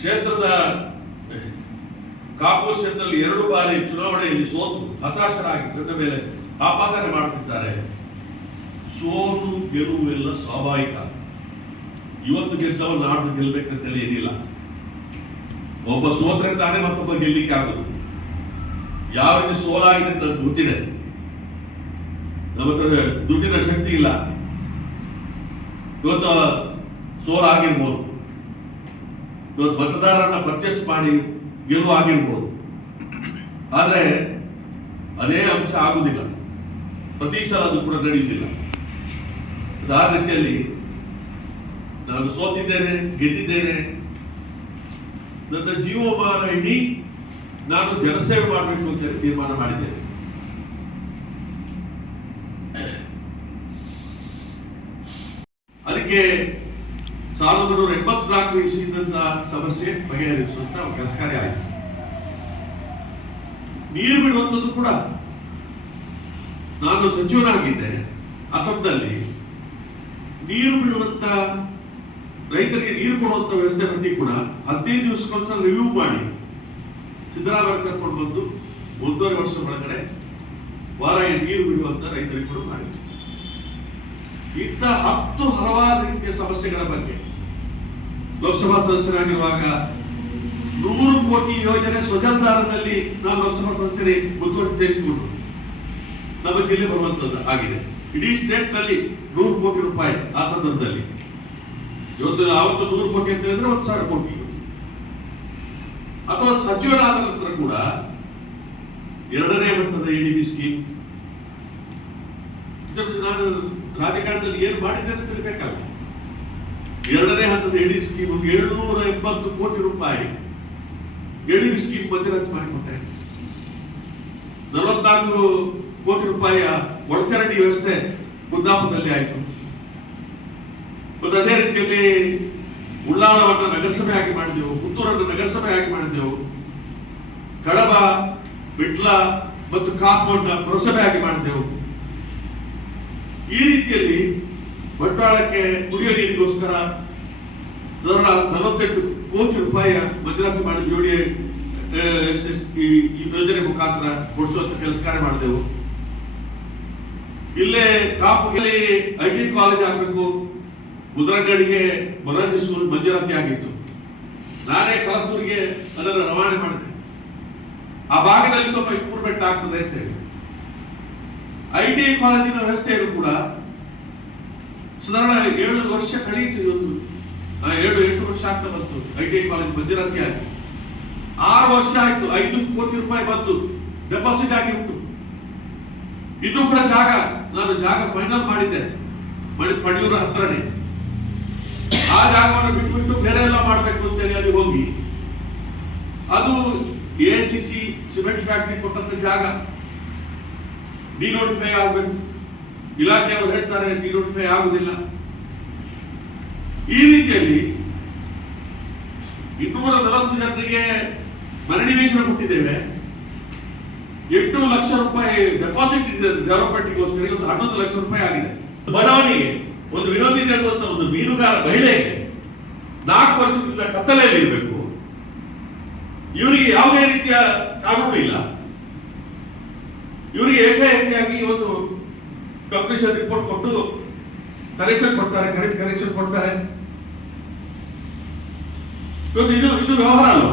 ಕ್ಷೇತ್ರದ ಕಾಪು ಕ್ಷೇತ್ರದಲ್ಲಿ ಎರಡು ಬಾರಿ ಚುನಾವಣೆಯಲ್ಲಿ ಸೋತು ಹತಾಶರಾಗಿ ನನ್ನ ಮೇಲೆ ಆಪಾದನೆ ಮಾಡುತ್ತಿದ್ದಾರೆ ಸೋಲು, ಗೆಲುವು ಎಲ್ಲ ಸ್ವಾಭಾವಿಕ. ಇವತ್ತು ಗೆದ್ದವ ನಾಡು ಗೆಲ್ಲಬೇಕಂತೇಳಿ ಏನಿಲ್ಲ. ಒಬ್ಬ ಸೋತ್ರೆ ತಾನೇ ಮತ್ತೊಬ್ಬ ಗೆಲ್ಲಿಕ್ಕೆ ಆಗುದು. ಯಾರಿಗೆ ಸೋಲಾಗಿದೆ ಅಂತ ಗೊತ್ತಿದೆ. ಹತ್ರ ದುಡ್ಡಿನ ಶಕ್ತಿ ಇಲ್ಲ. ಇವತ್ತು ಸೋಲಾಗಿರ್ಬೋದು. ಇವತ್ತು ಮತದಾರರನ್ನ ಪರ್ಚೇಸ್ ಮಾಡಿ ಗೆಲುವು ಆಗಿರ್ಬೋದು. ಆದರೆ ಅದೇ ಅಂಶ ಆಗುದಿಲ್ಲ. ಪ್ರತಿ ಸಲ ಅದು ಕೂಡ ನಡೆಯುವುದಿಲ್ಲ. ಆ ದೃಷ್ಟಿಯಲ್ಲಿ ನಾನು ಸೋತಿದ್ದೇನೆ, ಗೆದ್ದಿದ್ದೇನೆ. ನನ್ನ ಜೀವಮಾನ ಇಡೀ ನಾನು ಜನಸೇವೆ ಮಾಡಬೇಕು ಅಂತ ಹೇಳಿ ತೀರ್ಮಾನ ಮಾಡಿದ್ದೇನೆ. ಅದಕ್ಕೆ ಸಾವಿರದ ಒಂಬೈನೂರ ಎಂಬತ್ನಾಲ್ಕು ಇಸಿಯಿಂದ ಸಮಸ್ಯೆ ಬಗೆಹರಿಸುವಂತ ಕೆಲಸ ಕಾರ್ಯ ಆಯಿತು. ನೀರು ಬಿಡುವಂಥದ್ದು ಕೂಡ ನಾನು ಸಚಿವನಾಗಿದ್ದೆ ಅಸಂದಲ್ಲಿ ನೀರು ಬಿಡುವಂತ ರೈತರಿಗೆ ನೀರು ಕೊಡುವಂತ ವ್ಯವಸ್ಥೆ ಬಗ್ಗೆ ಕೂಡ ಹದಿನೈದು ದಿವಸಕ್ಕೊಂದ್ಸಲ ರಿವ್ಯೂ ಮಾಡಿ, ಸಿದ್ದರಾಮಯ್ಯ ಕರ್ಕೊಂಡು ಬಂದು ಒಂದೂವರೆ ವರ್ಷ ಒಳಗಡೆ ವಾರ ನೀರು ಬಿಡುವಂತ ರೈತರಿಗೆ ಕೂಡ ಮಾಡಿದ್ರು ಇಂಥ ಹತ್ತು ಹಲವಾರು ರೀತಿಯ ಸಮಸ್ಯೆಗಳ ಬಗ್ಗೆ ಲೋಕಸಭಾ ಸದಸ್ಯರಾಗಿರುವಾಗ ನೂರು ಕೋಟಿ ಯೋಜನೆ ಸ್ವಜಂದಾರದಲ್ಲಿ ನಾವು ಲೋಕಸಭಾ ಸದಸ್ಯರೇ ಮುತುವರ್ಜಿ ತೆಗೆದುಕೊಂಡು ನಮ್ಮ ಜಿಲ್ಲೆ ಬರುವಂತದ್ದು ಆಗಿದೆ. ಇಡೀ ಸ್ಟೇಟ್ನಲ್ಲಿ ನೂರು ಕೋಟಿ ರೂಪಾಯಿ ಆ ಸಂದರ್ಭದಲ್ಲಿ. ಇವತ್ತು ಆವತ್ತು ನೂರು ಕೋಟಿ ಅಂತ ಹೇಳಿದ್ರೆ ಒಂದು ಸಾವಿರ ಕೋಟಿ. ಅಥವಾ ಸಚಿವರಾದ ನಂತರ ಕೂಡ ಎರಡನೇ ಹಂತದ ಎಡಿಬಿ ಸ್ಕೀಮ್. ನಾನು ರಾಜಕಾರಣದಲ್ಲಿ ಏನು ಮಾಡಿದೆ ಅಂತ ತಿಳ್ಬೇಕಲ್ಲ. ಎರಡನೇ ಹಂತದ ಎಡಿ ಸ್ಕೀಮ್ ಏಳ್ನೂರ ಎಂಬತ್ತು ಕೋಟಿ ರೂಪಾಯಿ ಎಡಿ ಸ್ಕೀಮ್ ಮಂಜೂರಾತಿ ಮಾಡಿಕೊಟ್ಟೆ. ನಲವತ್ನಾಲ್ಕು ಕೋಟಿ ರೂಪಾಯಿಯ ಒಳಚರಂಡಿ ವ್ಯವಸ್ಥೆ ಕುಂದಾಪುರದಲ್ಲಿ ಆಯಿತು. ಮತ್ತು ಅದೇ ರೀತಿಯಲ್ಲಿ ಉಳ್ಳಾಳವನ್ನು ನಗರಸಭೆ ಆಗಿ ಮಾಡಿದೆವು, ಪುತ್ತೂರನ್ನು ನಗರಸಭೆ ಆಗಿ ಮಾಡಿದೆವು. ಕಡಬ, ಬಿಟ್ಲ ಮತ್ತು ಕಾಪುವನ್ನ ಪುರಸಭೆ ಆಗಿ ಮಾಡಿದೆವು. ಈ ರೀತಿಯಲ್ಲಿ ಬಟ್ಟಾಳಕ್ಕೆ ಕುಡಿಯೋ ನೀರಿಗೋಸ್ಕರ ಸಾಧಾರಣ ನಲವತ್ತೆಂಟು ಕೋಟಿ ರೂಪಾಯಿಯ ಮಂಜೂರಾತಿ ಮಾಡಿ ಜೋಡಿ ಈ ಯೋಜನೆ ಮುಖಾಂತರ ಕೊಡಿಸುವಂತ ಕೆಲಸ ಕಾರ್ಯ ಮಾಡಿದೆವು. ಇಲ್ಲೇ ಕಾಪುಗೆ ಐ ಟಿ ಕಾಲೇಜ್ ಆಗಬೇಕು. ಮುದ್ರಂಗಡಿಗೆ ಮೊರಾರ್ಜಿ ಸ್ಕೂಲ್ ಮಂಜೂರಾತಿ ಆಗಿತ್ತು. ನಾನೇ ಕಲತ್ತೂರಿಗೆ ಅದನ್ನು ರವಾನೆ ಮಾಡಿದೆ. ಆ ಭಾಗದಲ್ಲಿ ಸ್ವಲ್ಪ ಇಂಪ್ರೂವ್ಮೆಂಟ್ ಆಗ್ತದೆ ಅಂತ ಹೇಳಿ ಐ ಟಿ ಕಾಲೇಜಿನ ವ್ಯವಸ್ಥೆಯನ್ನು ಕೂಡ ಸುಧಾರಣ ಏಳು ವರ್ಷ ಕಳೆಯಿತು ಇವತ್ತು. ಏಳು, ಎಂಟು ವರ್ಷ ಆಗ್ತಾ ಬಂತು. ಐ ಟಿ ಕಾಲೇಜ್ ಮಧ್ಯರಾತ್ರಿ ಆಗಿ. ಆರು ವರ್ಷ ಆಯ್ತು. ಐದು ಕೋಟಿ ರೂಪಾಯಿ ಬಂತು. ಡೆಪಾಸಿಟ್ ಆಗಿ ಉಂಟು ಇದು ಕೂಡ ಜಾಗ, ನಾನು ಜಾಗ ಫೈನಲ್ ಮಾಡಿದ್ದೆ. ಮಡಿ ಪಡಿಯೂರ ಹತ್ರನೇ. ಆ ಜಾಗವನ್ನು ಬಿಟ್ಬಿಟ್ಟು ಬೇರೆ ಎಲ್ಲ ಮಾಡಬೇಕು ಅಂತೇಳಿ ಅಲ್ಲಿ ಹೋಗಿ. ಅದು A C C cement factory ಕೊಟ್ಟಂತ ಜಾಗ. ಡಿನೋಟಿಫೈ ಆಗಬೇಕು. ಇಲಾಖೆಯವರು ಹೇಳ್ತಾರೆ ಡಿನೋಟಿಫೈ ಆಗುದಿಲ್ಲ. ಈ ರೀತಿಯಲ್ಲಿ ಇನ್ನೂರ ನಲವತ್ತು ಜನರಿಗೆ ಮರಣಿವೇಶನ ಕೊಟ್ಟಿದ್ದೇವೆ. ಎಂಟು ಲಕ್ಷ ರೂಪಾಯಿ ಡೆಪಾಸಿಟ್ ಇದೆ ಡೆವಲಪ್ಮೆಂಟ್ಗೋಸ್ಕರ ಒಂದು ಹನ್ನೊಂದು ಲಕ್ಷ ರೂಪಾಯಿ ಆಗಿದೆ. ಬಡವನಿಗೆ ಒಂದು ವಿನೋದಿ ಇರುವಂತಹ ಒಂದು ಮೀನುಗಾರ ಮಹಿಳೆಗೆ ನಾಲ್ಕು ವರ್ಷದಿಂದ ಕತ್ತಲೆಯಲ್ಲಿ ಇರಬೇಕು. ಇವರಿಗೆ ಯಾವುದೇ ರೀತಿಯ ಕಾನೂನು ಇಲ್ಲ. ಇವರಿಗೆ ಏಕಾಏಕಿಯಾಗಿ ಇವತ್ತು ಕಂಪ್ಲೀಷನ್ ರಿಪೋರ್ಟ್ ಕೊಟ್ಟು ಕನೆಕ್ಷನ್ ಕೊಡ್ತಾರೆ ಕರೆಕ್ಟ್ ಕನೆಕ್ಷನ್ ಕೊಡ್ತಾರೆ? ಇವತ್ತು ಇದು ಇದು ವ್ಯವಹಾರ ಅಲ್ವಾ?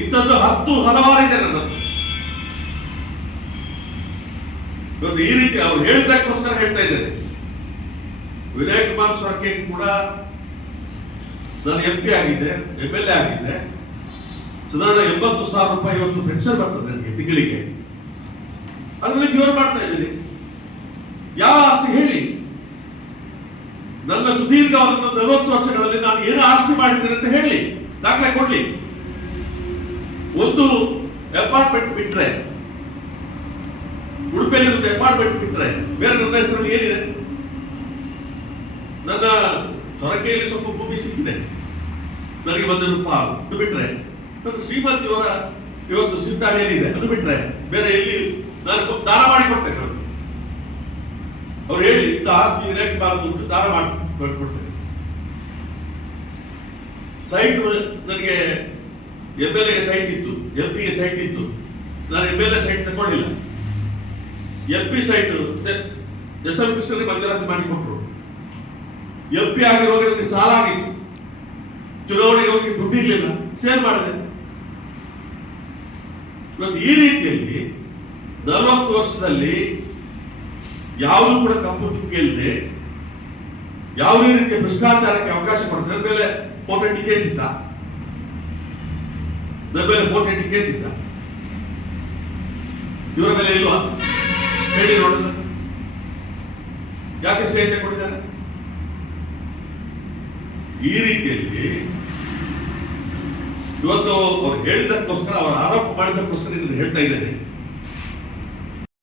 ಇಂಥದ್ದು ಹತ್ತು ಹಲವಾರು ಇದೆ ನನ್ನ. ಇವತ್ತು ಈ ರೀತಿ ಅವ್ರು ಹೇಳ್ದಕ್ಕೋಸ್ಕರ ಹೇಳ್ತಾ ಇದ್ದಾರೆ. ವಿನಯ್ ಕುಮಾರ್ ಸ್ವರ್ಕೆ ಕೂಡ ನಾನು ಎಂ ಪಿ ಆಗಿದ್ದೆ ಎಂ ಎಲ್ ಎ ಆಗಿದ್ದೆ. ಸಾಧಾರಣ ಎಂಬತ್ತು ಸಾವಿರ ರೂಪಾಯಿ ಒಂದು ಪೆನ್ಷನ್ ಬರ್ತದೆ ನನಗೆ ತಿಂಗಳಿಗೆ. ಅದರಲ್ಲಿ ಜೀವನ ಮಾಡ್ತಾ ಇದ್ದೀನಿ. ಯಾವ ಆಸ್ತಿ ಹೇಳಿ? ನನ್ನ ಸುದೀರ್ಘವಾದಂತ ನಲವತ್ತು ವರ್ಷಗಳಲ್ಲಿ ನಾನು ಏನು ಆಸ್ತಿ ಮಾಡಿದ್ದೇನೆ ಅಂತ ಹೇಳಿ. ದಾಖಲೆ ಕೊಡ್ಲಿ. ಒಂದು ಅಪಾರ್ಟ್ಮೆಂಟ್ ಬಿಟ್ರೆ ಉಡುಪಿಯಲ್ಲಿ ಒಂದು ಅಪಾರ್ಟ್ಮೆಂಟ್ ಬಿಟ್ರೆ ಬೇರೆ ನನ್ನ ಹೆಸರಲ್ಲಿ ಏನಿದೆ? ನನ್ನ ಸೊರಕೆಯಲ್ಲಿ ಸ್ವಲ್ಪ ಭೂಮಿ ಸಿಕ್ಕಿದೆ. ನನಗೆ ಒಂದು ಪಾಲು ಬಿಟ್ರೆ ನನ್ನ ಶ್ರೀಮಂತಿಯವರ ಇವತ್ತು ಸಿದ್ದಾಡಿಯಲ್ಲಿದೆ ಅದು ಬಿಟ್ರೆ ಬೇರೆ ಎಲ್ಲಿ ನಾನು ದಾನ ಮಾಡಿ ಕೊಡ್ತೇನೆ ಅವರು ಹೇಳಿ, ಇಂಥ ಆಸ್ತಿ ವಿನಾಯಕ ಬಾರದು ಅಂತ ದಾನ ಮಾಡಿ ಕೊಡ್ತೇನೆ ಸೈಟ್ ನನಗೆ ಎಂ ಎಲ್ ಎಗೆ ಸೈಟ್ ಇತ್ತು ಎಂ ಪಿಗೆ ಸೈಟ್ ಇತ್ತು. ನಾನು ಎಂ ಎಲ್ ಎ ಸೈಟ್ ತಗೊಂಡಿಲ್ಲ. M P site S M ಕೃಷ್ಣನಿಗೆ ಮಂಜೂರಾತಿ ಮಾಡಿಕೊಟ್ರು ಎಂ ಪಿ ನನಗೆ ಸಾಲ ಆಗಿತ್ತು ಚುನಾವಣೆಗೆ ಹೋಗಿ ದುಡ್ಡು ಇರಲಿಲ್ಲ ಸೇಲ್ ಮಾಡಿದೆ. ಇವತ್ತು ಈ ರೀತಿಯಲ್ಲಿ ನಲವತ್ತು ವರ್ಷದಲ್ಲಿ ಯಾವುದೂ ಕೂಡ ಕಪ್ಪು ಚುಕ್ಕಿ ಇಲ್ಲದೆ ಯಾವುದೇ ರೀತಿಯ ಭ್ರಷ್ಟಾಚಾರಕ್ಕೆ ಅವಕಾಶ ಕೊಡ್ತಾರೆ ನನ್ನ ಮೇಲೆ ಫೋರ್ ಟ್ವೆಂಟಿ ಕೇಸ್ ಇತ್ತ? ನನ್ನ ಮೇಲೆ ಫೋರ್ ಟ್ವೆಂಟಿ ಕೇಸ್ ಇತ್ತ? ಇವರ ಮೇಲೆ ಇಲ್ವಾ? ಹೇಳಿ ನೋಡೋಣ. ಯಾಕೆ ಸ್ನೇಹಿತ ಕೊಟ್ಟಿದ್ದಾರೆ? ಈ ರೀತಿಯಲ್ಲಿ ಇವತ್ತು ಅವ್ರು ಹೇಳಿದ್ದಕ್ಕೋಸ್ಕರ ಅವ್ರು ಆರೋಪ ಮಾಡಿದ್ದಕ್ಕೋಸ್ಕರ ಇದನ್ನು ಹೇಳ್ತಾ ಇದ್ದೇನೆ.